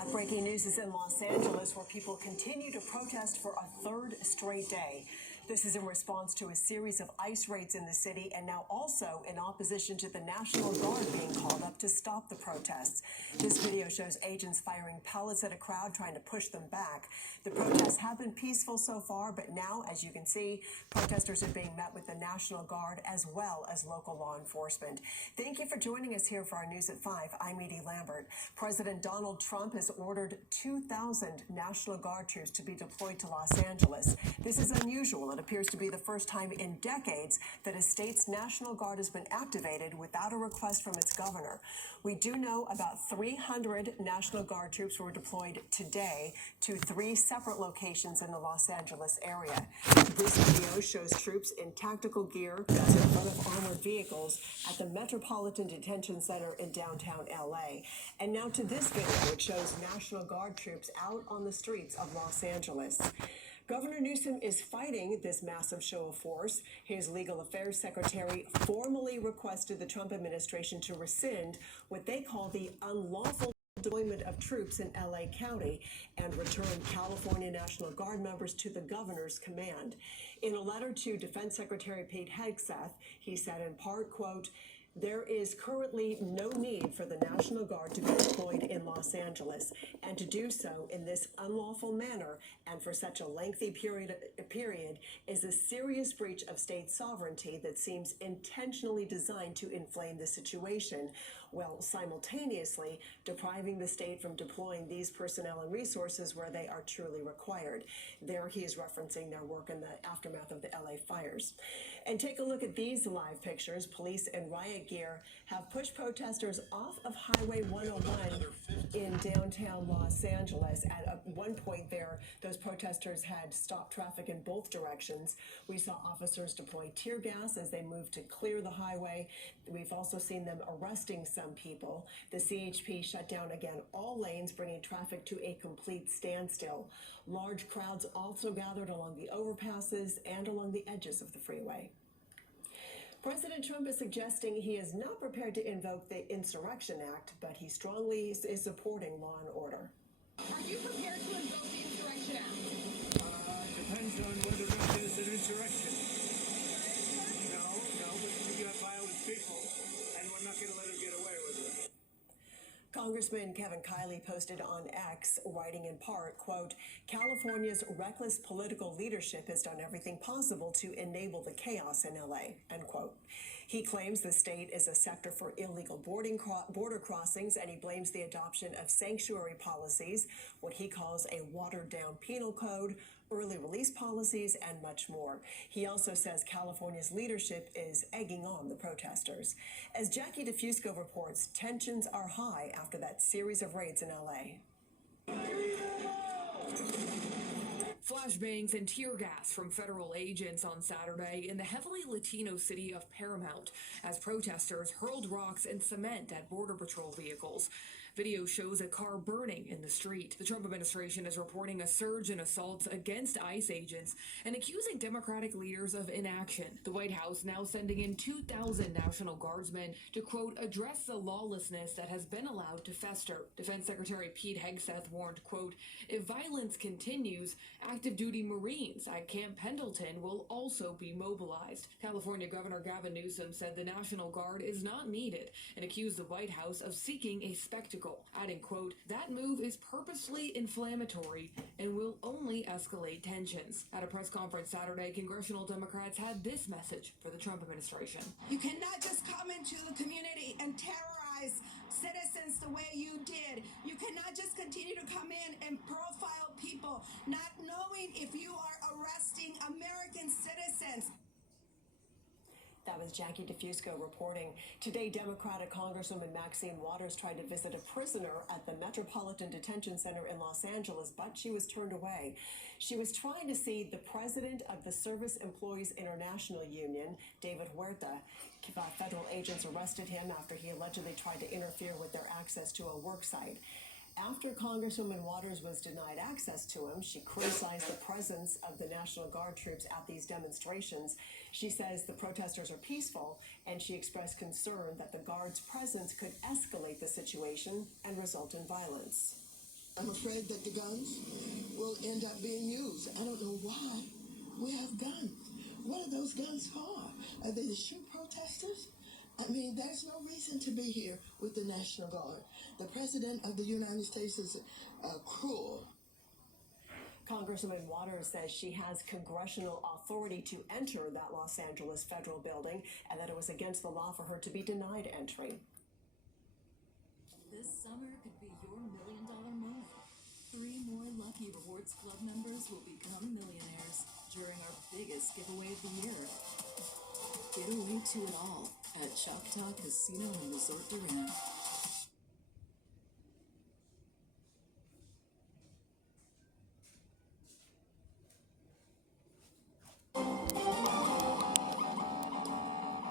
That breaking news is in Los Angeles, where people continue to protest for a third straight day. This is in response to a series of ICE raids in the city, and now also in opposition to the National Guard being called up to stop the protests. This video shows agents firing pellets at a crowd trying to push them back. The protests have been peaceful so far, but now, as you can see, protesters are being met with the National Guard as well as local law enforcement. Thank you for joining us here for our News at 5. I'm Edie Lambert. President Donald Trump has ordered 2,000 National Guard troops to be deployed to Los Angeles. This is unusual. It appears to be the first time in decades that a state's National Guard has been activated without a request from its governor. We do know about 300 National Guard troops were deployed today to 3 separate locations in the Los Angeles area. This video shows troops in tactical gear in front of armored vehicles at the Metropolitan Detention Center in downtown LA. And now to this video, which shows National Guard troops out on the streets of Los Angeles. Governor Newsom is fighting this massive show of force. His legal affairs secretary formally requested the Trump administration to rescind what they call the unlawful deployment of troops in LA County and return California National Guard members to the governor's command. In a letter to Defense Secretary Pete Hegseth, he said in part, quote, "There is currently no need for the National Guard to be deployed in Los Angeles, and to do so in this unlawful manner and for such a lengthy period is a serious breach of state sovereignty that seems intentionally designed to inflame the situation, while simultaneously depriving the state from deploying these personnel and resources where they are truly required." There he is referencing their work in the aftermath of the LA fires. And take a look at these live pictures. Police and riot gear have pushed protesters off of Highway 101 in downtown Los Angeles. At one point there, those protesters had stopped traffic in both directions. We saw officers deploy tear gas as they moved to clear the highway. We've also seen them arresting some people. The CHP shut down again all lanes, bringing traffic to a complete standstill. Large crowds also gathered along the overpasses and along the edges of the freeway. President Trump is suggesting he is not prepared to invoke the Insurrection Act, but he strongly is supporting law and order. Are you prepared to invoke the Insurrection Act? Depends on whether or not there's an insurrection. No, but you got violent people, and we're not going to let them get away with it. Congressman Kevin Kiley posted on X, writing in part, quote, "California's reckless political leadership has done everything possible to enable the chaos in LA," end quote. He claims the state is a sector for illegal border crossings, and he blames the adoption of sanctuary policies, what he calls a watered-down penal code, early release policies, and much more. He also says California's leadership is egging on the protesters. As Jackie DeFusco reports, tensions are high after that series of raids in LA. Flashbangs and tear gas from federal agents on Saturday in the heavily Latino city of Paramount as protesters hurled rocks and cement at Border Patrol vehicles. Video shows a car burning in the street. The Trump administration is reporting a surge in assaults against ICE agents and accusing Democratic leaders of inaction. The White House now sending in 2,000 National Guardsmen to, quote, address the lawlessness that has been allowed to fester. Defense Secretary Pete Hegseth warned, quote, if violence continues, active duty Marines at Camp Pendleton will also be mobilized. California Governor Gavin Newsom said the National Guard is not needed and accused the White House of seeking a spectacle, adding, quote, that move is purposely inflammatory and will only escalate tensions. At a press conference Saturday, congressional Democrats had this message for the Trump administration. You cannot just come into the community and terrorize citizens the way you did. You cannot just continue to come in and profile people, not knowing if you are arresting American citizens. That was Jackie DeFusco reporting. Today, Democratic Congresswoman Maxine Waters tried to visit a prisoner at the Metropolitan Detention Center in Los Angeles, but she was turned away. She was trying to see the president of the Service Employees International Union, David Huerta. Federal agents arrested him after he allegedly tried to interfere with their access to a work site. After Congresswoman Waters was denied access to him, she criticized the presence of the National Guard troops at these demonstrations. She says the protesters are peaceful, and she expressed concern that the Guard's presence could escalate the situation and result in violence. I'm afraid that the guns will end up being used. I don't know why we have guns. What are those guns for? Are they to shoot protesters? I mean, there's no reason to be here with the National Guard. The President of the United States is cruel. Congresswoman Waters says she has congressional authority to enter that Los Angeles federal building and that it was against the law for her to be denied entry. This summer could be your $1 million moment. 3 more Lucky Rewards Club members will become millionaires during our biggest giveaway of the year. Get away to it all at Choctaw Casino and Resort Durant.